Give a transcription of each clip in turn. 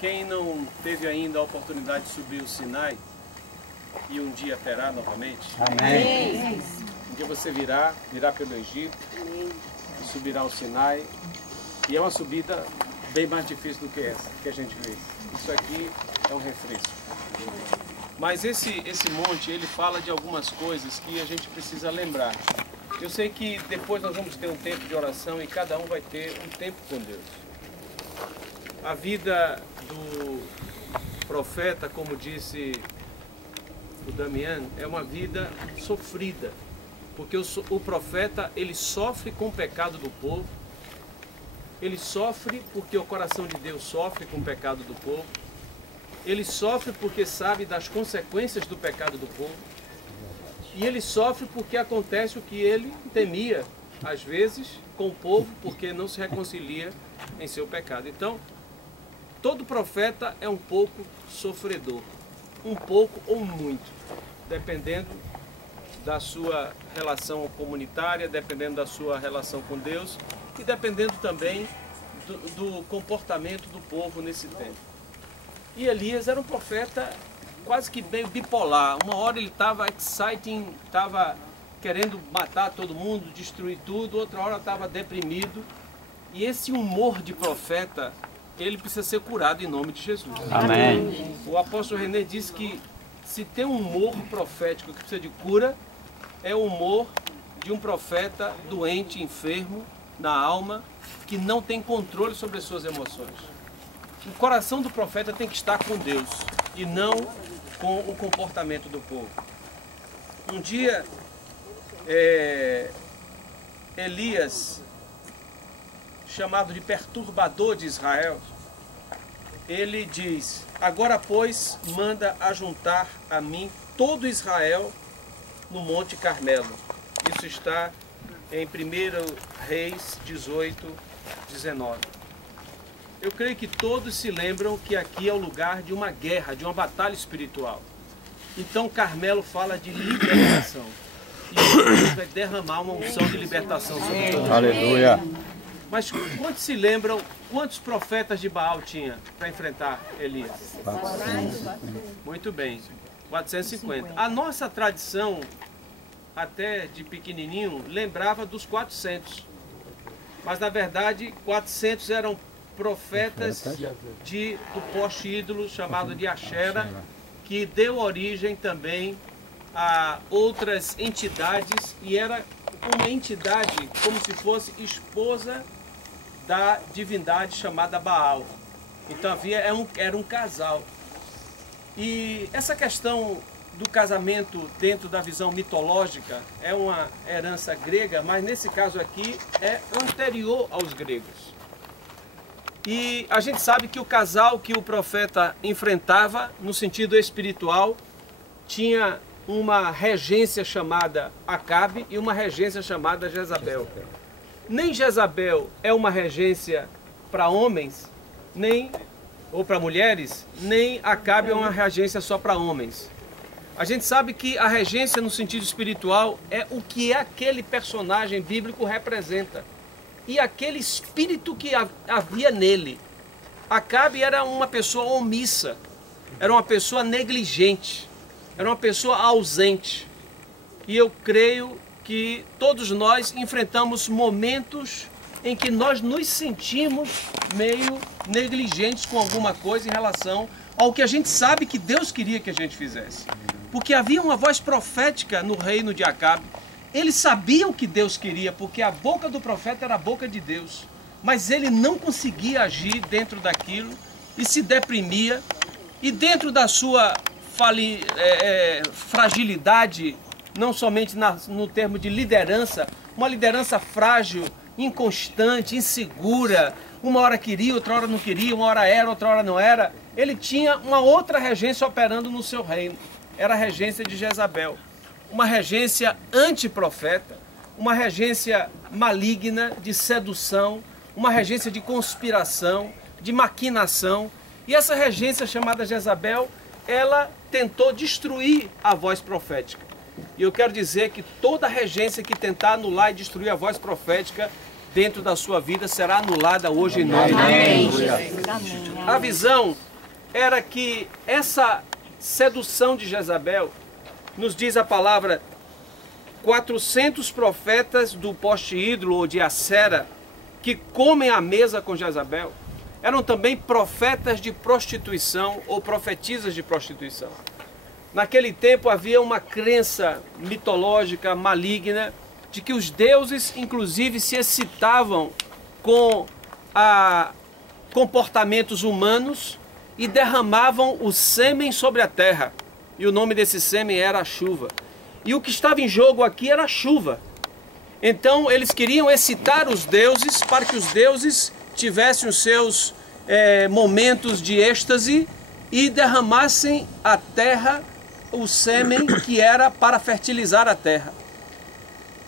Quem não teve ainda a oportunidade de subir o Sinai, e um dia terá novamente. Amém. Um dia você virá pelo Egito, e subirá o Sinai. E é uma subida bem mais difícil do que essa que a gente vê. Isso aqui é um refresco. Mas esse monte, ele fala de algumas coisas que a gente precisa lembrar. Eu sei que depois nós vamos ter um tempo de oração e cada um vai ter um tempo com Deus. A vida do profeta, como disse o Damian, é uma vida sofrida. Porque o profeta, ele sofre com o pecado do povo. Ele sofre porque o coração de Deus sofre com o pecado do povo. Ele sofre porque sabe das consequências do pecado do povo. E ele sofre porque acontece o que ele temia, às vezes, com o povo, porque não se reconcilia em seu pecado. Então, todo profeta é um pouco sofredor. Um pouco ou muito, dependendo da sua relação comunitária, dependendo da sua relação com Deus e dependendo também do comportamento do povo nesse tempo. E Elias era um profeta quase que meio bipolar. Uma hora ele estava exciting, estava querendo matar todo mundo, destruir tudo, outra hora estava deprimido. E esse humor de profeta, ele precisa ser curado em nome de Jesus. Amém. O apóstolo René disse que se tem um humor profético que precisa de cura, é o humor de um profeta doente, enfermo, na alma, que não tem controle sobre as suas emoções. O coração do profeta tem que estar com Deus e não com o comportamento do povo. Um dia, Elias, chamado de perturbador de Israel, ele diz: agora, pois, manda ajuntar a mim todo Israel no Monte Carmelo. Isso está em 1 Reis 18, 19. Eu creio que todos se lembram que aqui é o lugar de uma guerra, de uma batalha espiritual. Então Carmelo fala de libertação. E Deus vai derramar uma unção de libertação sobre todos. Aleluia. Mas quantos se lembram quantos profetas de Baal tinha para enfrentar Elias? 400. Muito bem, 450. A nossa tradição, até de pequenininho, lembrava dos 400. Mas na verdade, 400 eram profetas do poste ídolo chamado de Axera, que deu origem também a outras entidades e era uma entidade como se fosse esposa da divindade chamada Baal. Então era um casal. E essa questão do casamento dentro da visão mitológica é uma herança grega, mas nesse caso aqui é anterior aos gregos. E a gente sabe que o casal que o profeta enfrentava, no sentido espiritual, tinha uma regência chamada Acabe e uma regência chamada Jezabel. Nem Jezabel é uma regência para homens, ou para mulheres, nem Acabe é uma regência só para homens. A gente sabe que a regência no sentido espiritual é o que aquele personagem bíblico representa. E aquele espírito que havia nele. Acabe era uma pessoa omissa, era uma pessoa negligente, era uma pessoa ausente. E eu creio que todos nós enfrentamos momentos em que nós nos sentimos meio negligentes com alguma coisa em relação ao que a gente sabe que Deus queria que a gente fizesse. Porque havia uma voz profética no reino de Acabe. Ele sabia o que Deus queria, porque a boca do profeta era a boca de Deus. Mas ele não conseguia agir dentro daquilo e se deprimia. E dentro da sua fragilidade, não somente no termo de liderança, uma liderança frágil, inconstante, insegura, uma hora queria, outra hora não queria, uma hora era, outra hora não era. Ele tinha uma outra regência operando no seu reino. Era a regência de Jezabel. Uma regência antiprofeta, uma regência maligna de sedução, uma regência de conspiração, de maquinação. E essa regência chamada Jezabel, ela tentou destruir a voz profética. E eu quero dizer que toda regência que tentar anular e destruir a voz profética dentro da sua vida será anulada hoje em nome de Jesus. A visão era que essa sedução de Jezabel, nos diz a palavra, 400 profetas do poste ídolo ou de Acera, que comem à mesa com Jezabel, eram também profetas de prostituição ou profetisas de prostituição. Naquele tempo havia uma crença mitológica maligna de que os deuses, inclusive, se excitavam com comportamentos humanos e derramavam o sêmen sobre a terra. E o nome desse sêmen era a chuva. E o que estava em jogo aqui era a chuva. Então eles queriam excitar os deuses para que os deuses tivessem os seus momentos de êxtase e derramassem a terra o sêmen que era para fertilizar a terra.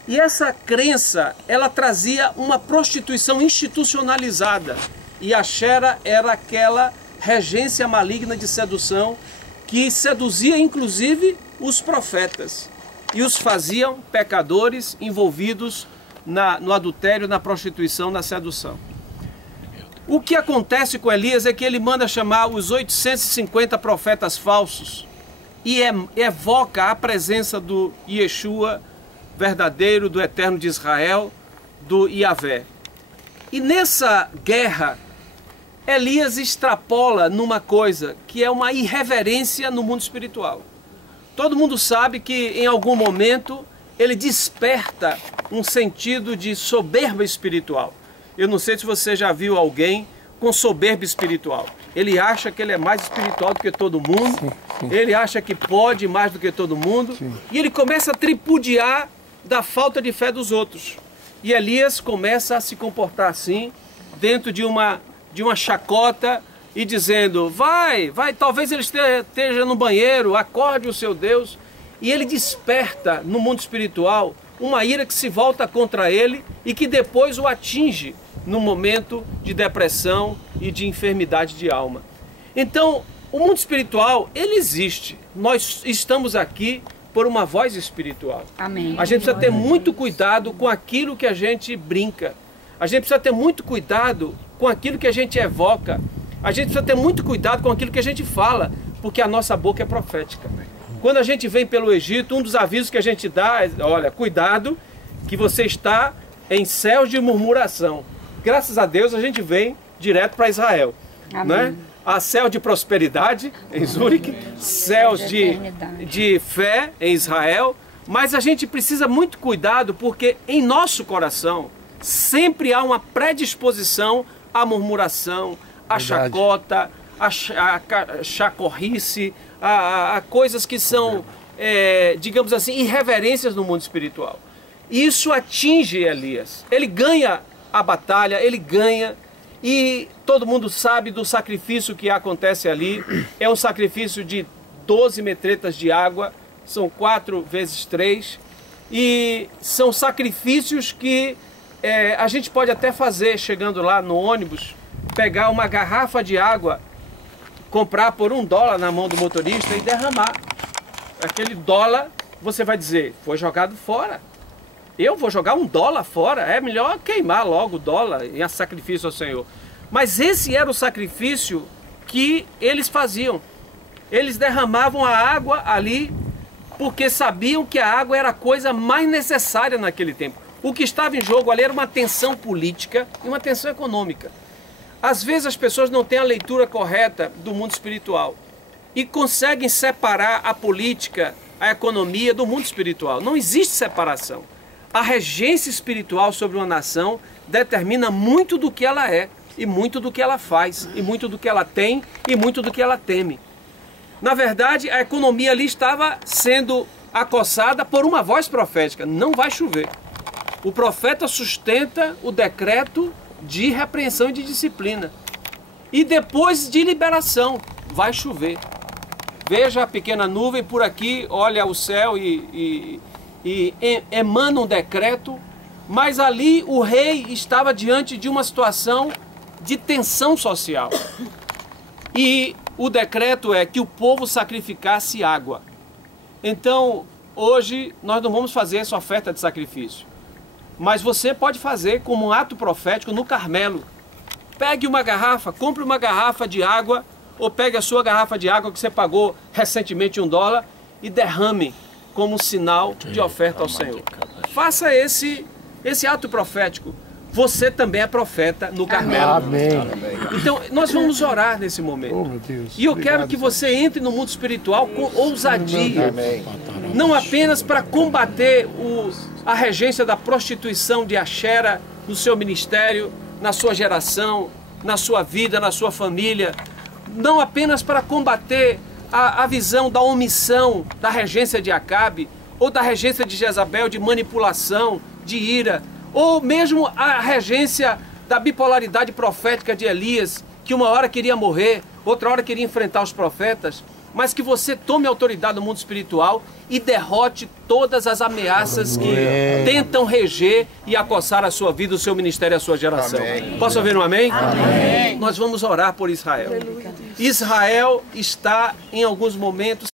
E essa crença, ela trazia uma prostituição institucionalizada. E a Xera era aquela regência maligna de sedução que seduzia inclusive os profetas e os faziam pecadores envolvidos no adultério, na prostituição, na sedução. O que acontece com Elias é que ele manda chamar os 850 profetas falsos e evoca a presença do Yeshua verdadeiro, do Eterno de Israel, do Yahvé. E nessa guerra, Elias extrapola numa coisa que é uma irreverência no mundo espiritual. Todo mundo sabe que em algum momento ele desperta um sentido de soberba espiritual. Eu não sei se você já viu alguém com soberba espiritual. Ele acha que ele é mais espiritual do que todo mundo, ele acha que pode mais do que todo mundo, e ele começa a tripudiar da falta de fé dos outros. E Elias começa a se comportar assim, dentro de uma chacota, e dizendo, vai, talvez ele esteja no banheiro, acorde o seu Deus. E ele desperta no mundo espiritual uma ira que se volta contra ele e que depois o atinge no momento de depressão e de enfermidade de alma. Então, o mundo espiritual, ele existe. Nós estamos aqui por uma voz espiritual. Amém. A gente precisa ter muito cuidado com aquilo que a gente brinca. A gente precisa ter muito cuidado com aquilo que a gente evoca. A gente precisa ter muito cuidado com aquilo que a gente fala, porque a nossa boca é profética. Quando a gente vem pelo Egito, um dos avisos que a gente dá é, olha, cuidado que você está em céus de murmuração. Graças a Deus a gente vem direto para Israel. Né? Há céu de prosperidade em Zurique, céus de fé em Israel, mas a gente precisa muito cuidado porque em nosso coração sempre há uma predisposição à murmuração, à chacota, à chacorrice, a coisas que são, digamos assim, irreverências no mundo espiritual. Isso atinge Elias. Ele ganha a batalha, ele ganha, e todo mundo sabe do sacrifício que acontece ali. É um sacrifício de 12 metretas de água, são 4 vezes 3, e são sacrifícios que a gente pode até fazer chegando lá no ônibus, pegar uma garrafa de água, comprar por $1 na mão do motorista e derramar. Aquele dólar, você vai dizer, foi jogado fora. Eu vou jogar $1 fora? É melhor queimar logo o dólar em sacrifício ao Senhor. Mas esse era o sacrifício que eles faziam. Eles derramavam a água ali porque sabiam que a água era a coisa mais necessária naquele tempo. O que estava em jogo ali era uma tensão política e uma tensão econômica. Às vezes as pessoas não têm a leitura correta do mundo espiritual e conseguem separar a política, a economia do mundo espiritual. Não existe separação. A regência espiritual sobre uma nação determina muito do que ela é, e muito do que ela faz, e muito do que ela tem, e muito do que ela teme. Na verdade, a economia ali estava sendo acossada por uma voz profética. Não vai chover. O profeta sustenta o decreto de repreensão e de disciplina. E depois de liberação, vai chover. Veja a pequena nuvem por aqui, olha o céu e emana um decreto, mas ali o rei estava diante de uma situação de tensão social. E o decreto é que o povo sacrificasse água. Então, hoje, nós não vamos fazer essa oferta de sacrifício. Mas você pode fazer como um ato profético no Carmelo. Pegue uma garrafa, compre uma garrafa de água, ou pegue a sua garrafa de água que você pagou recentemente $1 e derrame como sinal de oferta ao Senhor. Faça esse ato profético. Você também é profeta no Carmelo. Amém. Então, nós vamos orar nesse momento. Oh, meu Deus. E eu quero que você entre no mundo espiritual com ousadia. Amém. Não apenas para combater a regência da prostituição de Axera no seu ministério, na sua geração, na sua vida, na sua família. Não apenas para combater a visão da omissão da regência de Acabe, ou da regência de Jezabel, de manipulação, de ira, ou mesmo a regência da bipolaridade profética de Elias, que uma hora queria morrer, outra hora queria enfrentar os profetas, mas que você tome autoridade no mundo espiritual e derrote todas as ameaças que tentam reger e acossar a sua vida, o seu ministério e a sua geração. Amém. Posso ouvir um amém? Amém. Nós vamos orar por Israel. Israel está, em alguns momentos,